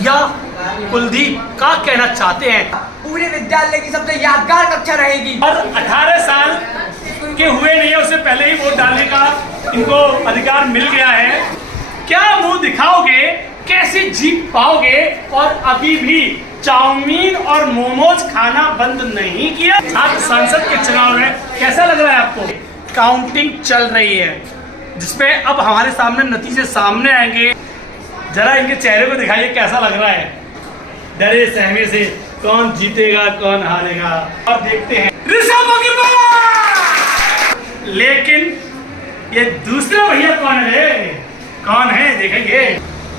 भैया कुलदीप क्या कहना चाहते हैं? पूरे विद्यालय की सबसे यादगार कक्षा रहेगी। और 18 साल के हुए नहीं है उससे पहले ही वोट डालने का इनको अधिकार मिल गया है। क्या मुंह दिखाओगे, कैसे जीत पाओगे? और अभी भी चाउमीन और मोमोज खाना बंद नहीं किया। छात्र संसद के चुनाव में कैसा लग रहा है आपको? काउंटिंग चल रही है जिसमें अब हमारे सामने नतीजे सामने आएंगे। जरा इनके चेहरे को दिखाइए कैसा लग रहा है। डरे सहमे से कौन जीतेगा कौन हारेगा और देखते हैं। ऋषभ अग्रवाल। लेकिन ये दूसरा भैया कौन है? कौन है देखेंगे।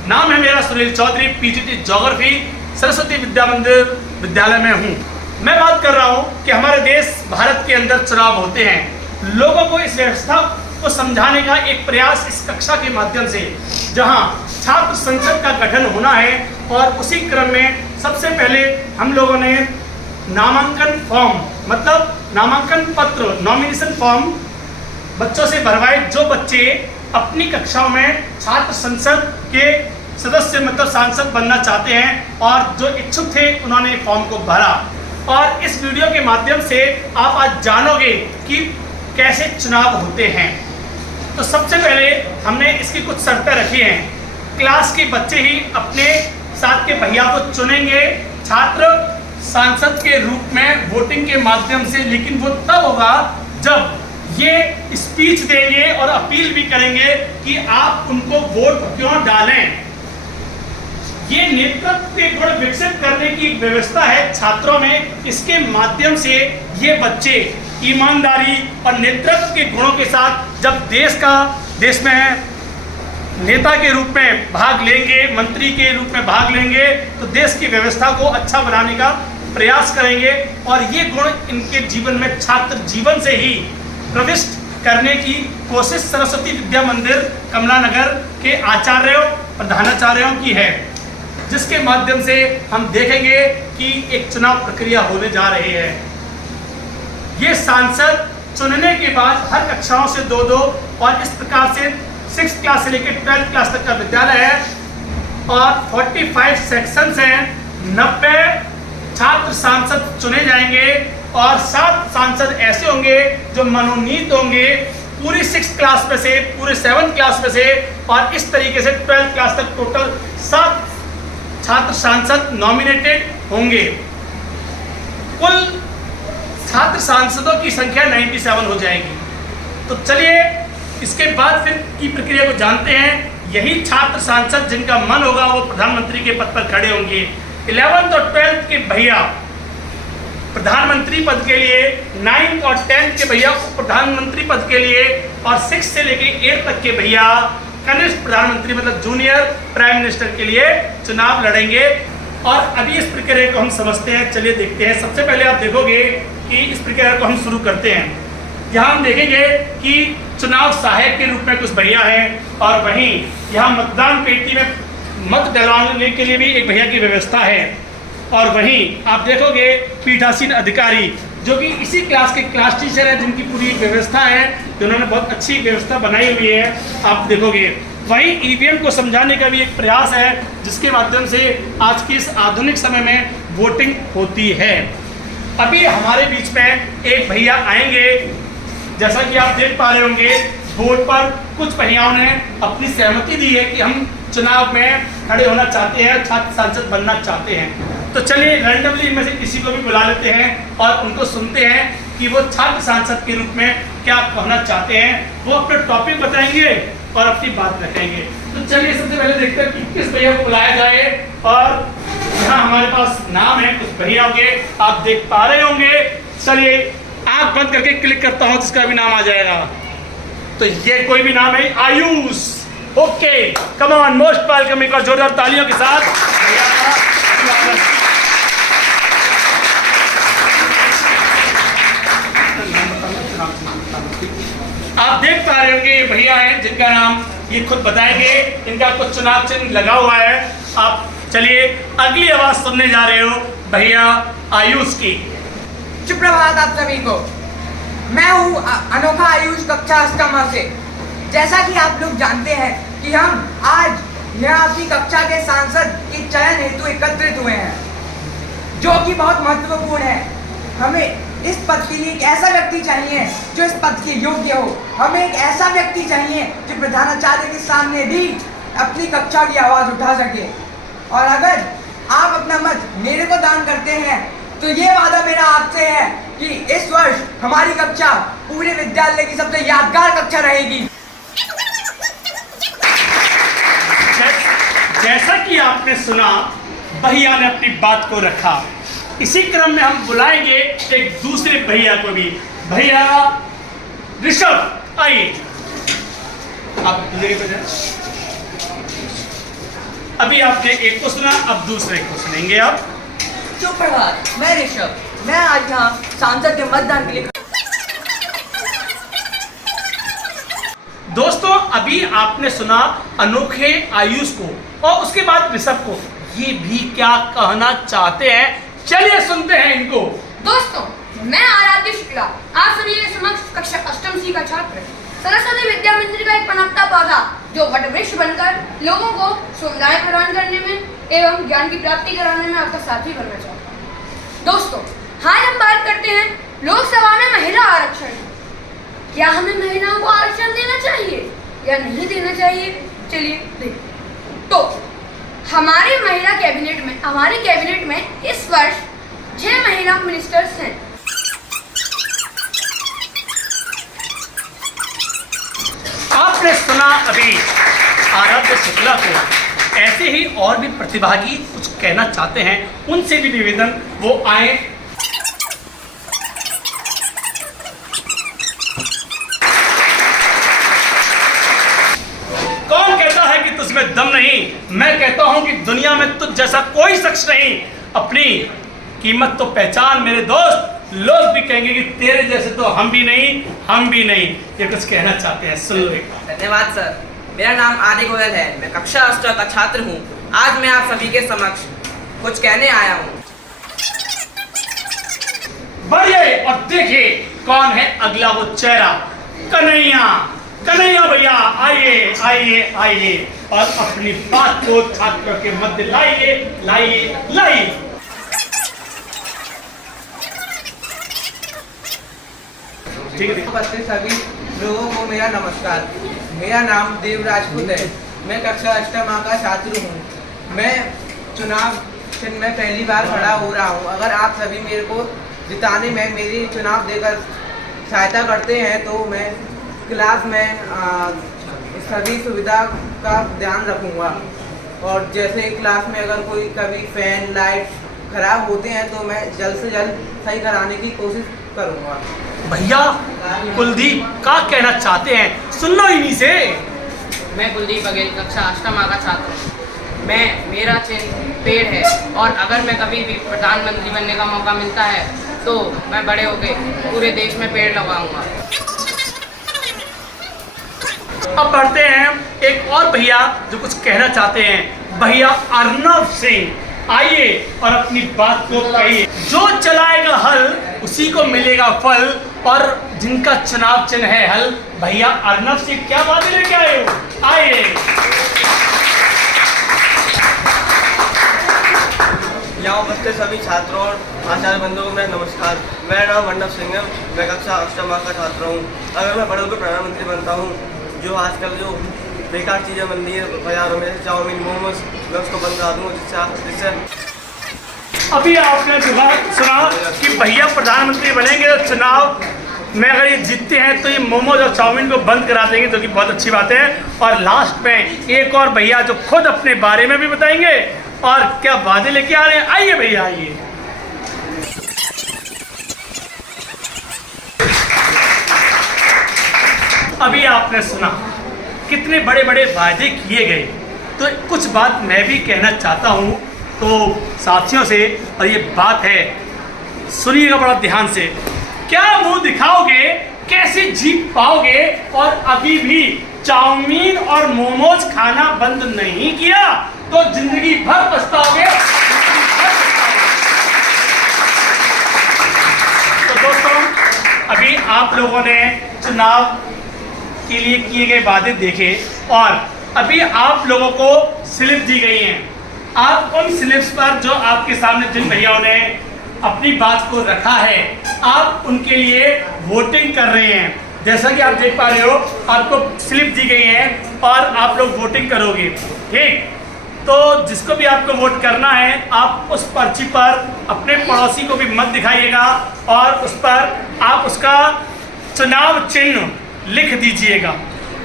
नाम है मेरा सुनील चौधरी, पीजीटी ज्योग्राफी, सरस्वती विद्या मंदिर विद्यालय में हूँ। मैं बात कर रहा हूँ कि हमारे देश भारत के अंदर चुनाव होते हैं। लोगों को इस व्यवस्था को समझाने का एक प्रयास इस कक्षा के माध्यम से, जहाँ छात्र संसद का गठन होना है और उसी क्रम में सबसे पहले हम लोगों ने नामांकन फॉर्म मतलब नामांकन पत्र नॉमिनेशन फॉर्म बच्चों से भरवाए। जो बच्चे अपनी कक्षाओं में छात्र संसद के सदस्य मतलब सांसद बनना चाहते हैं और जो इच्छुक थे उन्होंने फॉर्म को भरा। और इस वीडियो के माध्यम से आप आज जानोगे कि कैसे चुनाव होते हैं। तो सबसे पहले हमने इसकी कुछ शर्तें रखी हैं। क्लास के बच्चे ही अपने साथ के भैया को चुनेंगे छात्र सांसद के रूप में वोटिंग के माध्यम से, लेकिन वो तब होगा जब ये स्पीच देंगे और अपील भी करेंगे कि आप उनको वोट क्यों डालें। ये नेतृत्व के गुण विकसित करने की व्यवस्था है छात्रों में। इसके माध्यम से ये बच्चे ईमानदारी और नेतृत्व के गुणों के साथ जब देश में नेता के रूप में भाग लेंगे, मंत्री के रूप में भाग लेंगे, तो देश की व्यवस्था को अच्छा बनाने का प्रयास करेंगे। और ये गुण इनके जीवन में छात्र जीवन से ही प्रविष्ट करने की कोशिश सरस्वती विद्या मंदिर कमला नगर के आचार्यों प्रधानाचार्यों की है, जिसके माध्यम से हम देखेंगे कि एक चुनाव प्रक्रिया होने जा रही है। ये सांसद चुनने के बाद हर कक्षाओं से 2-2 और इस प्रकार से 6th क्लास से लेकर 12th क्लास तक का विद्यालय है और 45 सेक्शंस हैं। 90 छात्र सांसद चुने जाएंगे और 7 सांसद ऐसे होंगे जो मनोनीत होंगे पूरी 6th क्लास में से, पूरे 7th क्लास में से, और इस तरीके से 12th क्लास तक टोटल 7 छात्र सांसद नॉमिनेटेड होंगे। कुल छात्र सांसदों की संख्या 97 हो जाएगी। तो चलिए इसके बाद फिर की प्रक्रिया को जानते हैं। यही छात्र सांसद जिनका मन होगा वो प्रधानमंत्री के पद पर खड़े होंगे। 11th और 12th के भैया प्रधानमंत्री पद के लिए, 9th और 10th के भैया प्रधानमंत्री पद के लिए, और 6 से लेकर 8 तक के भैया कनिष्ठ प्रधानमंत्री मतलब जूनियर प्राइम मिनिस्टर के लिए चुनाव लड़ेंगे। और अभी इस प्रक्रिया को हम समझते हैं। चलिए देखते हैं। सबसे पहले आप देखोगे कि इस प्रक्रिया को हम शुरू करते हैं। यहाँ हम देखेंगे कि चुनाव सहायक के रूप में कुछ भैया हैं और वहीं यहाँ मतदान पेटी में मत डलवाने के लिए भी एक भैया की व्यवस्था है। और वहीं आप देखोगे पीठासीन अधिकारी जो कि इसी क्लास के क्लास टीचर है, जिनकी पूरी व्यवस्था है, जिन्होंने बहुत अच्छी व्यवस्था बनाई हुई है। आप देखोगे वहीं ईवीएम को समझाने का भी एक प्रयास है, जिसके माध्यम से आज के इस आधुनिक समय में वोटिंग होती है। अभी हमारे बीच में एक भैया आएंगे। जैसा कि आप देख पा रहे होंगे बोर्ड पर कुछ भैयाओं ने अपनी सहमति दी है कि हम चुनाव में खड़े होना चाहते हैं, छात्र सांसद बनना चाहते हैं। तो चलिए रैंडमली इनमें से किसी को भी बुला लेते हैं और उनको सुनते हैं कि वो छात्र सांसद के रूप में क्या कहना चाहते हैं। वो अपने टॉपिक बताएंगे और अपनी बात रखेंगे। तो चलिए सबसे पहले देखते हैं कि किस भैया को बुलाया जाए। और यहाँ हमारे पास नाम है कुछ भैया के, आप देख पा रहे होंगे। चलिए आँख बंद करके क्लिक करता हूँ जिसका भी नाम आ जाएगा। तो ये कोई भी नाम है, Ayush. Okay, come on, most welcome. एक बार जोरदार तालियों के साथ। आप देख पा रहे होंगे ये भैया हैं जिनका नाम ये खुद बताएंगे। इनका कुछ चुनाव चिन्ह लगा हुआ है। आप चलिए अगली आवाज सुनने जा रहे हो भैया आयुष की। सुप्रभात आप सभी को। मैं हूँ अनोखा आयुष कक्षा 8वीं से। जैसा कि आप लोग जानते हैं कि हम आज यहाँ आपकी कक्षा के सांसद के चयन हेतु एकत्रित हुए हैं, जो कि बहुत महत्वपूर्ण है। हमें इस पद के लिए एक ऐसा व्यक्ति चाहिए जो इस पद के योग्य हो। हमें एक ऐसा व्यक्ति चाहिए जो प्रधानाचार्य के सामने भी अपनी कक्षा की आवाज़ उठा सके। और अगर आप अपना मत मेरे को दान करते हैं तो ये वादा मेरा आपसे है कि इस वर्ष हमारी कक्षा पूरे विद्यालय की सबसे यादगार कक्षा रहेगी। जैसा कि आपने सुना, भैया ने अपनी बात को रखा। इसी क्रम में हम बुलाएंगे एक दूसरे भैया को भी। भैया ऋषभ, आइए। आप दूसरे को जाए। अभी आपने एक को सुना, अब दूसरे को सुनेंगे आप। सुप्रभात, मैं ऋषभ। मैं आज यहाँ सांसद के मतदान के लिए। दोस्तों, अभी आपने सुना अनोखे आयुष को और उसके बाद ऋषभ को। ये भी क्या कहना चाहते हैं, चलिए सुनते हैं इनको। दोस्तों, मैं आराध्य शुक्ला आप सभी के समक्ष कक्षा अष्टम सी का छात्र सरस्वती विद्या मंदिर का एक पनपता पौधा जो वटवृक्ष बनकर लोगों को सुविधाएं प्रदान करने में एवं ज्ञान की प्राप्ति कराने में आपका साथी बनना चाहता हूँ। दोस्तों, आज हम बात करते हैं लोकसभा में महिला आरक्षण। क्या हमें महिलाओं को आरक्षण देना चाहिए या नहीं देना चाहिए? चलिए देखते। तो हमारे कैबिनेट में इस वर्ष 6 महिला मिनिस्टर्स हैं। आपने सुना अभी आराध्य शुक्ला को। ऐसे ही और भी प्रतिभागी कुछ कहना चाहते हैं, उनसे भी निवेदन वो आए। कौन कहता है कि तुझमें दम नहीं? मैं कहता हूं कि दुनिया में तुझ जैसा कोई शख्स नहीं। अपनी कीमत तो पहचान मेरे दोस्त। लोग भी कहेंगे कि तेरे जैसे तो हम भी नहीं। ये कुछ कहना चाहते हैं, सुन लो एक बार। धन्यवाद सर। मेरा नाम आदि गोयल है। मैं कक्षा 8 का छात्र हूँ। आज मैं आप सभी के समक्ष कुछ कहने आया हूँ। बढ़िए और देखिए कौन है अगला वो चेहरा। कन्हैया भैया, आइए और अपनी बात को छात्रों के मध्य लाइए। उपस्थित सभी लोगों को मेरा नमस्कार। मेरा नाम देव राजपूत है। मैं कक्षा 8 का छात्र हूँ। मैं चुनाव चिन्ह में पहली बार खड़ा हो रहा हूँ। अगर आप सभी मेरे को जिताने में मेरी चुनाव देकर सहायता करते हैं तो मैं क्लास में सभी सुविधा का ध्यान रखूँगा। और जैसे क्लास में अगर कोई कभी फैन लाइट खराब होते हैं तो मैं जल्द से जल्द सही कराने की कोशिश करूँगा। भैया कुलदीप क्या कहना चाहते हैं, सुन लो इन्हीं से। मैं कुलदीप बघेल कक्षा 8 का छात्र हूँ। मेरा चिन्ह पेड़ है और अगर मैं कभी भी प्रधानमंत्री बनने का मौका मिलता है तो मैं बड़े होकर पूरे देश में पेड़ लगाऊंगा। अब बढ़ते हैं एक और भैया जो कुछ कहना चाहते हैं। भैया अर्नब सिंह, आइए और अपनी बात को कहिए। जो चलाएगा हल उसी को मिलेगा फल, और जिनका चुनाव चिन्ह है हल। भैया अर्नब सिंह, क्या बात लेके आए हो? आइए। यहाँ उपस्थित सभी छात्रों और आचार्य बंधुओं को मेरा नमस्कार। मेरा नाम अर्नब सिंह है। मैं कक्षा 8 का छात्र हूँ। अगर मैं बड़े होकर प्रधानमंत्री बनता हूँ, जो आजकल जो बेकार चीज़ें बन रही है बाजारों में, जैसे चाउमीन मोमोज, मैं उसको बंद करा दूँगा। जिससे अभी आपने सुना कि भैया प्रधानमंत्री बनेंगे तो चुनाव में अगर ये जीतते हैं तो ये मोमोज और चाउमीन को बंद करा देंगे, जो कि बहुत अच्छी बात है। और लास्ट में एक और भैया जो खुद अपने बारे में भी बताएंगे और क्या वादे लेके आ रहे हैं। आइए भैया, आइए। अभी आपने सुना कितने बड़े बड़े वादे किए गए, तो कुछ बात मैं भी कहना चाहता हूँ तो साथियों से। और ये बात है, सुनिएगा बड़ा ध्यान से। क्या मुंह दिखाओगे, कैसे जीत पाओगे, और अभी भी चाउमीन और मोमोज खाना बंद नहीं किया तो जिंदगी भर पछताओगे। तो दोस्तों, अभी आप लोगों ने चुनाव के लिए किए गए वादे देखे और अभी आप लोगों को स्लिप दी गई हैं। आप उन स्लिप्स पर जो आपके सामने जिन भैयाओं ने अपनी बात को रखा है, आप उनके लिए वोटिंग कर रहे हैं। जैसा कि आप देख पा रहे हो, आपको स्लिप दी गई है और आप लोग वोटिंग करोगे। ठीक, तो जिसको भी आपको वोट करना है, आप उस पर्ची पर अपने पड़ोसी को भी मत दिखाइएगा और उस पर आप उसका चुनाव चिन्ह लिख दीजिएगा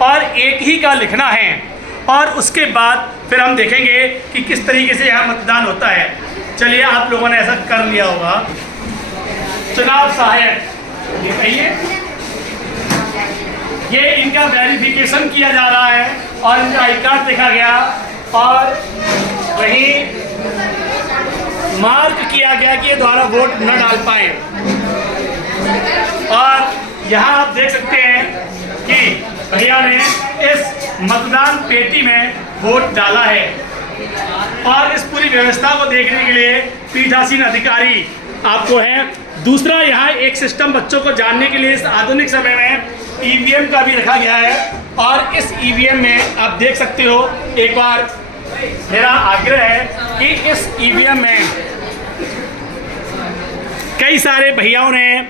और एक ही का लिखना है। और उसके बाद फिर हम देखेंगे कि किस तरीके से यहाँ मतदान होता है। चलिए, आप लोगों ने ऐसा कर लिया होगा। चुनाव सहायक ये इनका वेरिफिकेशन किया जा रहा है और इनका आई कार्ड देखा गया और वही मार्क किया गया कि ये दोबारा वोट न डाल पाए। और यहाँ आप देख सकते हैं कि भैया ने इस मतदान पेटी में वोट डाला है और इस पूरी व्यवस्था को देखने के लिए पीठासीन अधिकारी आपको है। दूसरा, यहाँ एक सिस्टम बच्चों को जानने के लिए इस आधुनिक समय में ईवीएम का भी रखा गया है और इस ईवीएम में आप देख सकते हो, एक बार मेरा आग्रह है कि इस ईवीएम में कई सारे भैयाओं ने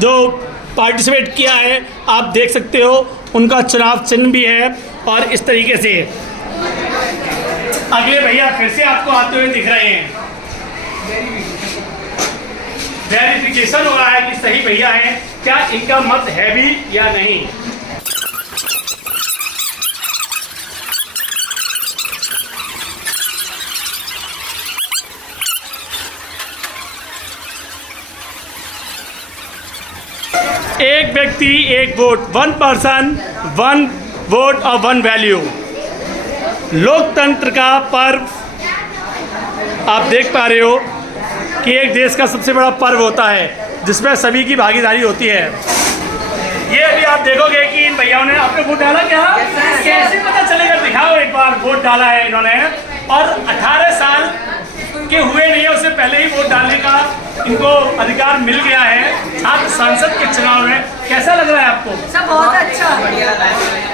जो पार्टिसिपेट किया है, आप देख सकते हो उनका चुनाव चिन्ह भी है। और इस तरीके से अगले भैया फिर से आपको आते हुए दिख रहे हैं। वेरिफिकेशन हो रहा है कि सही भैया हैं, क्या इनका मत है भी या नहीं। एक व्यक्ति एक वोट, 1 पर्सन 1 वोट और 1 वैल्यू। लोकतंत्र का पर्व आप देख पा रहे हो कि एक देश का सबसे बड़ा पर्व होता है जिसमें सभी की भागीदारी होती है। ये अभी आप देखोगे कि इन भैयाओं ने आपने वोट डाला क्या? कैसे पता चलेगा? दिखाओ एक बार। वोट डाला है इन्होंने और 18 साल के हुए नहीं है, उससे पहले ही वोट डालने का इनको अधिकार मिल गया है। छात्र संसद के चुनाव में कैसा लग रहा है आपको? सब बहुत अच्छा।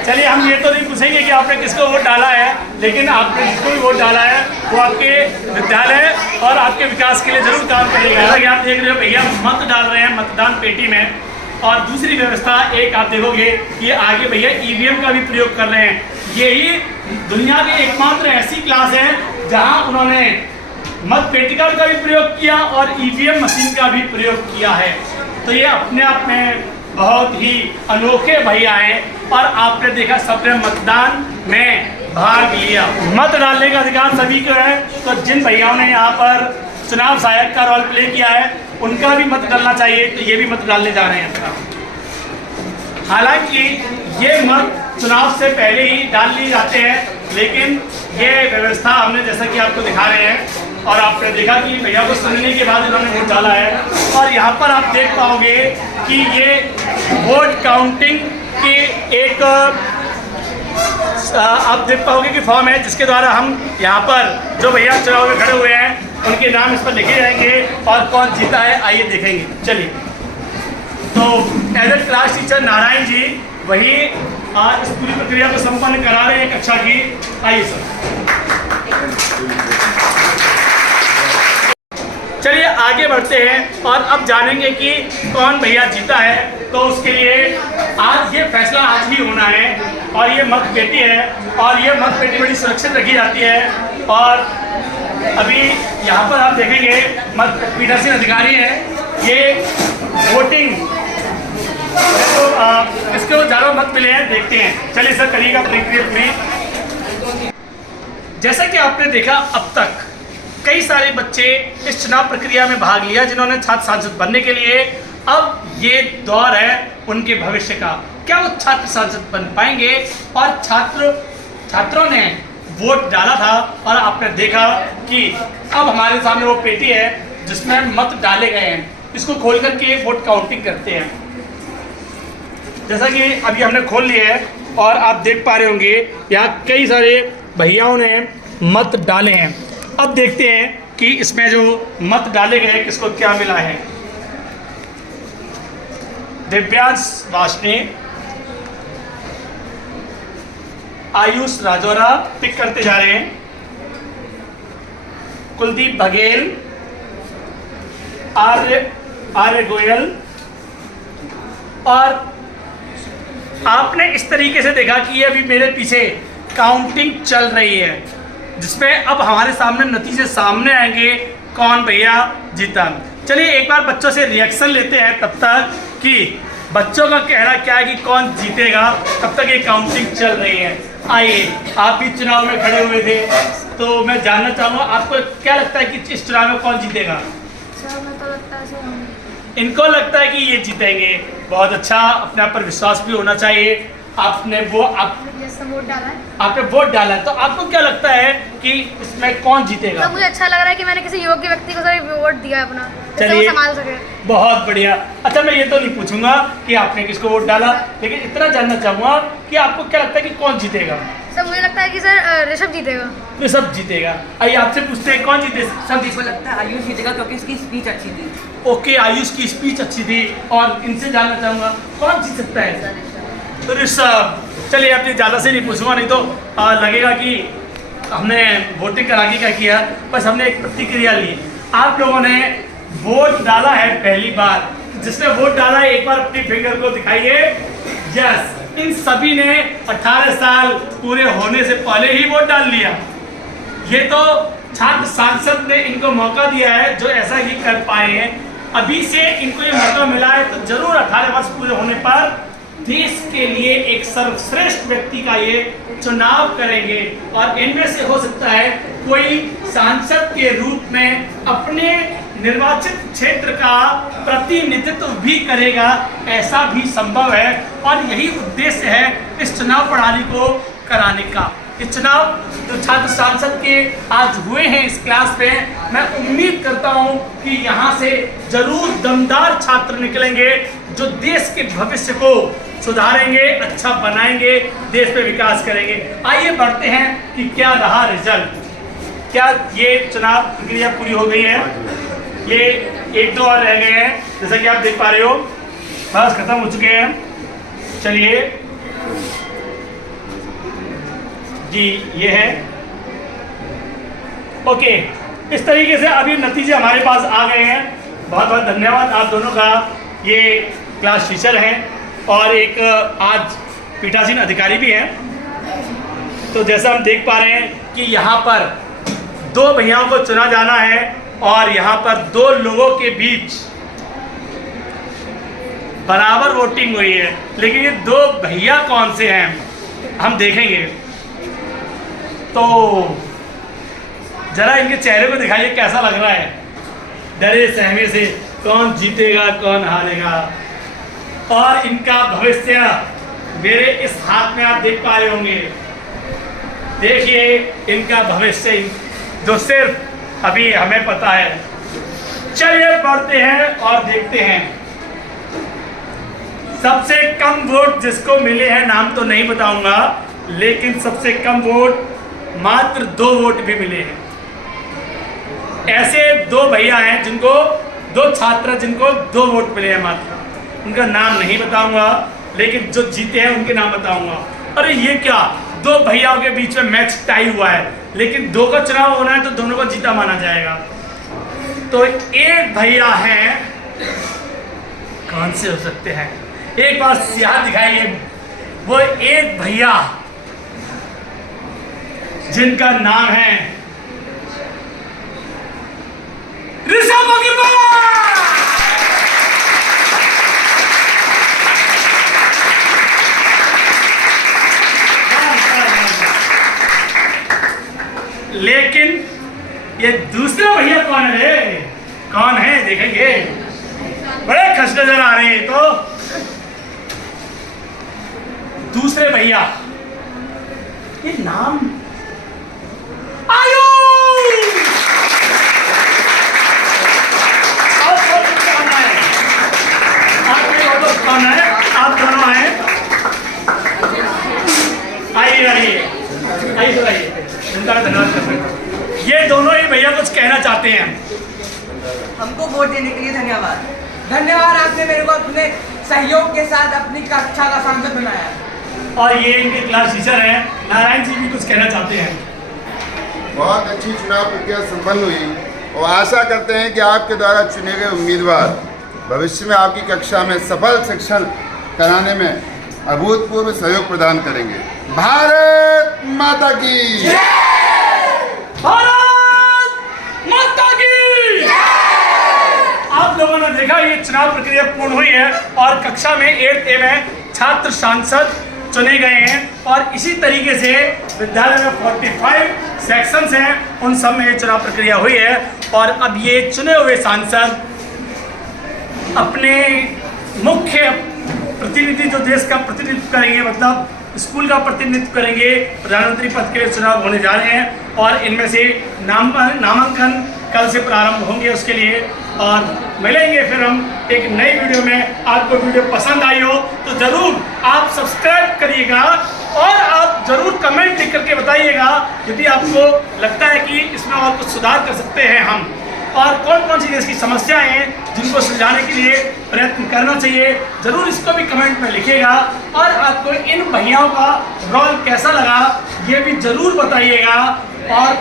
चलिए, हम ये तो नहीं पूछेंगे कि आपने किसको वोट डाला है, लेकिन आपने जिसको भी वोट डाला है वो आपके विद्यालय और आपके विकास के लिए जरूर काम करेगा। जैसा कि आप देख रहे हो, भैया मत डाल रहे हैं मतदान पेटी में। और दूसरी व्यवस्था एक आप देखोगे, ये आगे भैया ईवीएम का भी प्रयोग कर रहे हैं। यही दुनिया की एकमात्र ऐसी क्लास है जहाँ उन्होंने मत पेटिका का भी प्रयोग किया और ईवीएम मशीन का भी प्रयोग किया है। तो ये अपने आप में बहुत ही अनोखे भैया हैं और आपने देखा सबने मतदान में भाग लिया। मत डालने का अधिकार सभी को है, तो जिन भैयाओं ने यहाँ पर चुनाव सहायक का रोल प्ले किया है उनका भी मत डालना चाहिए। तो ये भी मत डालने जा रहे हैं। हालांकि ये मत चुनाव से पहले ही डाल लिए जाते हैं, लेकिन ये व्यवस्था हमने जैसा कि आपको दिखा रहे हैं और आपने देखा कि भैया को सुनने के बाद इन्होंने वोट डाला है। और यहाँ पर आप देख पाओगे कि ये वोट काउंटिंग की एक आप देख पाओगे कि फॉर्म है जिसके द्वारा हम यहाँ पर जो भैया चुनाव में खड़े हुए हैं उनके नाम इस पर लिखे जाएंगे और कौन जीता है आइए देखेंगे। चलिए, तो as a class teacher Narayan ji वही इस पूरी प्रक्रिया को संपन्न करा रहे हैं कक्षा की। आइए सर। चलिए आगे बढ़ते हैं और अब जानेंगे कि कौन भैया जीता है। तो उसके लिए आज ये फैसला आज ही होना है और ये मत पेटी है और ये मत पेटी बड़ी सुरक्षित रखी जाती है। और अभी यहाँ पर आप देखेंगे मत पीठासीन अधिकारी हैं, ये वोटिंग तो इसको ज़्यादा मत मिले हैं, देखते हैं। चलिए सर, करिएगा प्रक्रिया पूरी। जैसा कि आपने देखा, अब तक कई सारे बच्चे इस चुनाव प्रक्रिया में भाग लिया जिन्होंने छात्र सांसद बनने के लिए। अब ये दौर है उनके भविष्य का, क्या वो छात्र सांसद बन पाएंगे। और छात्रों ने वोट डाला था और आपने देखा कि अब हमारे सामने वो पेटी है जिसमें मत डाले गए हैं। इसको खोल करके वोट काउंटिंग करते हैं। जैसा कि अभी हमने खोल लिया है और आप देख पा रहे होंगे यहाँ कई सारे भैयाओं ने मत डाले हैं। अब देखते हैं कि इसमें जो मत डाले गए किसको क्या मिला है। दिव्यांश वासनी, आयुष राजौरा पिक करते जा रहे हैं, कुलदीप बघेल, आर्य गोयल। और आपने इस तरीके से देखा कि ये अभी मेरे पीछे काउंटिंग चल रही है, जिसमें अब हमारे सामने नतीजे सामने आएंगे कौन भैया जीता। चलिए एक बार बच्चों से रिएक्शन लेते हैं तब तक कि बच्चों का कहना क्या है कि कौन जीतेगा। तब तक ये काउंटिंग चल रही है। आइए, आप भी चुनाव में खड़े हुए थे, तो मैं जानना चाहूँगा आपको क्या लगता है कि इस चुनाव में कौन जीतेगा? इनको लगता है कि ये जीतेंगे। बहुत अच्छा, अपने आप पर विश्वास भी होना चाहिए। आपने वोट डाला है, तो आपको क्या लगता है कि इसमें कौन जीतेगा? तो मुझे अच्छा लग रहा है कि मैंने किसी योग्य व्यक्ति को सही वोट दिया अपना, जिससे वो संभाल सके। बहुत बढ़िया। अच्छा, मैं ये तो नहीं पूछूंगा कि आपने किसको वोट डाला, लेकिन इतना जानना चाहूंगा कि आपको क्या लगता है कि कौन जीतेगा? सर मुझे लगता है कि सर ऋषभ जीतेगा। ऋषभ जीतेगा। आइए आपसे पूछते हैं कौन जीते? सब को लगता है आयुष जीतेगा क्योंकि इसकी स्पीच अच्छी थी। ओके, आयुष की स्पीच अच्छी थी। और इनसे जानना चाहूंगा कौन जीत सकता है? ऋषभ। चलिए, आपने ज़्यादा से नहीं पूछूंगा, नहीं तो लगेगा कि हमने वोटिंग करा के क्या किया। बस हमने एक प्रतिक्रिया ली। आप लोगों ने वोट डाला है पहली बार। जिसने वोट डाला है एक बार अपनी फिंगर को दिखाइए। यस, इन सभी ने 18 साल पूरे होने से पहले ही वोट डाल लिया। ये तो छात्र सांसद ने इनको मौका दिया है जो ऐसा ही कर पाए हैं। अभी से इनको ये मौका मिला है तो जरूर 18 वर्ष पूरे होने पर देश के लिए एक सर्वश्रेष्ठ व्यक्ति का ये चुनाव करेंगे। और इनमें से हो सकता है कोई सांसद के रूप में अपने निर्वाचित क्षेत्र का प्रतिनिधित्व भी करेगा, ऐसा भी संभव है। और यही उद्देश्य है इस चुनाव प्रणाली को कराने का। इस चुनाव जो छात्र सांसद के आज हुए हैं इस क्लास में, मैं उम्मीद करता हूं कि यहां से जरूर दमदार छात्र निकलेंगे जो देश के भविष्य को सुधारेंगे, अच्छा बनाएंगे, देश पे विकास करेंगे। आइए बढ़ते हैं कि क्या रहा रिजल्ट। क्या ये चुनाव प्रक्रिया पूरी हो गई है? ये 1-2 और रह गए हैं, जैसा कि आप देख पा रहे हो। बस खत्म हो चुके हैं। चलिए जी, ये है। ओके, इस तरीके से अभी नतीजे हमारे पास आ गए हैं। बहुत बहुत धन्यवाद आप दोनों का। ये क्लास टीचर हैं और एक आज पीठासीन अधिकारी भी हैं। तो जैसा हम देख पा रहे हैं कि यहाँ पर 2 भैयाओं को चुना जाना है और यहाँ पर 2 लोगों के बीच बराबर वोटिंग हुई है। लेकिन ये 2 भैया कौन से हैं हम देखेंगे। तो जरा इनके चेहरे को दिखाइए, कैसा लग रहा है? डरे सहमे से कौन जीतेगा कौन हारेगा। और इनका भविष्य मेरे इस हाथ में आप देख पा रहे होंगे। देखिए इनका भविष्य जो सिर्फ अभी हमें पता है। चलिए बढ़ते हैं और देखते हैं। सबसे कम वोट जिसको मिले हैं, नाम तो नहीं बताऊंगा, लेकिन सबसे कम वोट मात्र 2 वोट भी मिले हैं। ऐसे 2 भैया हैं जिनको 2 छात्र जिनको 2 वोट मिले हैं मात्र। उनका नाम नहीं बताऊंगा, लेकिन जो जीते हैं उनके नाम बताऊंगा। अरे ये क्या, 2 भैयाओं के बीच में मैच टाई हुआ है, लेकिन 2 का चुनाव होना है तो दोनों को जीता माना जाएगा। तो एक भैया है, कौन से हो सकते हैं? एक बार सियाह दिखाइए। वो एक भैया जिनका नाम है ऋषभ अग्रवाल। लेकिन ये दूसरा भैया कौन है? कौन है देखेंगे। बड़े खस नजर आ रहे हैं। तो दूसरे भैया, ये नाम कौन है? आप दोनों हैं। आइए आइए आइए सर, आइए। धन्यवाद करते हैं। ये दोनों ही भैया कुछ कहना चाहते हैं। हमको वोट देने के लिए धन्यवाद। धन्यवाद, आपने मेरे को अपने सहयोग के साथ अपनी कक्षा का सांसद बनाया। और ये इनके क्लास टीचर हैं। नारायण जी भी कुछ कहना चाहते हैं। बहुत अच्छी चुनाव प्रक्रिया संपन्न हुई और आशा करते हैं कि आपके द्वारा चुने गए उम्मीदवार भविष्य में आपकी कक्षा में सफल शिक्षण कराने में अभूतपूर्व सहयोग प्रदान करेंगे। भारत माता की भारत माता की। आप लोगों ने देखा ये चुनाव प्रक्रिया पूर्ण हुई है और कक्षा में 8th A में छात्र सांसद चुने गए हैं और इसी तरीके से विद्यालय में 45 सेक्शंस हैं, उन सब में ये चुनाव प्रक्रिया हुई है और अब ये चुने हुए सांसद अपने मुख्य प्रतिनिधि जो देश का प्रतिनिधित्व करेंगे, मतलब स्कूल का प्रतिनिधित्व करेंगे, प्रधानमंत्री पद के लिए चुनाव होने जा रहे हैं और इनमें से नामांकन कल से प्रारंभ होंगे उसके लिए। और मिलेंगे फिर हम एक नई वीडियो में। आपको वीडियो पसंद आई हो तो ज़रूर आप सब्सक्राइब करिएगा और आप ज़रूर कमेंट लिख करके बताइएगा यदि आपको लगता है कि इसमें और कुछ सुधार कर सकते हैं हम, और कौन कौन सी देश की समस्याएं हैं जिनको सुलझाने के लिए प्रयत्न करना चाहिए, ज़रूर इसको भी कमेंट में लिखिएगा। और आपको इन भैयाओं का रोल कैसा लगा ये भी ज़रूर बताइएगा और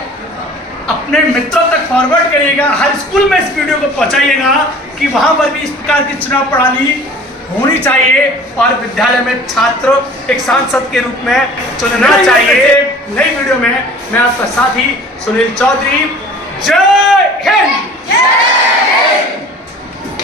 अपने मित्रों तक फॉरवर्ड करिएगा। हर स्कूल में इस वीडियो को पहुंचाइएगा कि वहाँ पर भी इस प्रकार की चुनाव प्रणाली होनी चाहिए और विद्यालय में छात्र एक सांसद के रूप में चुनना चाहिए। नई वीडियो में मैं आपका साथी सुनील चौधरी। जय हिंद।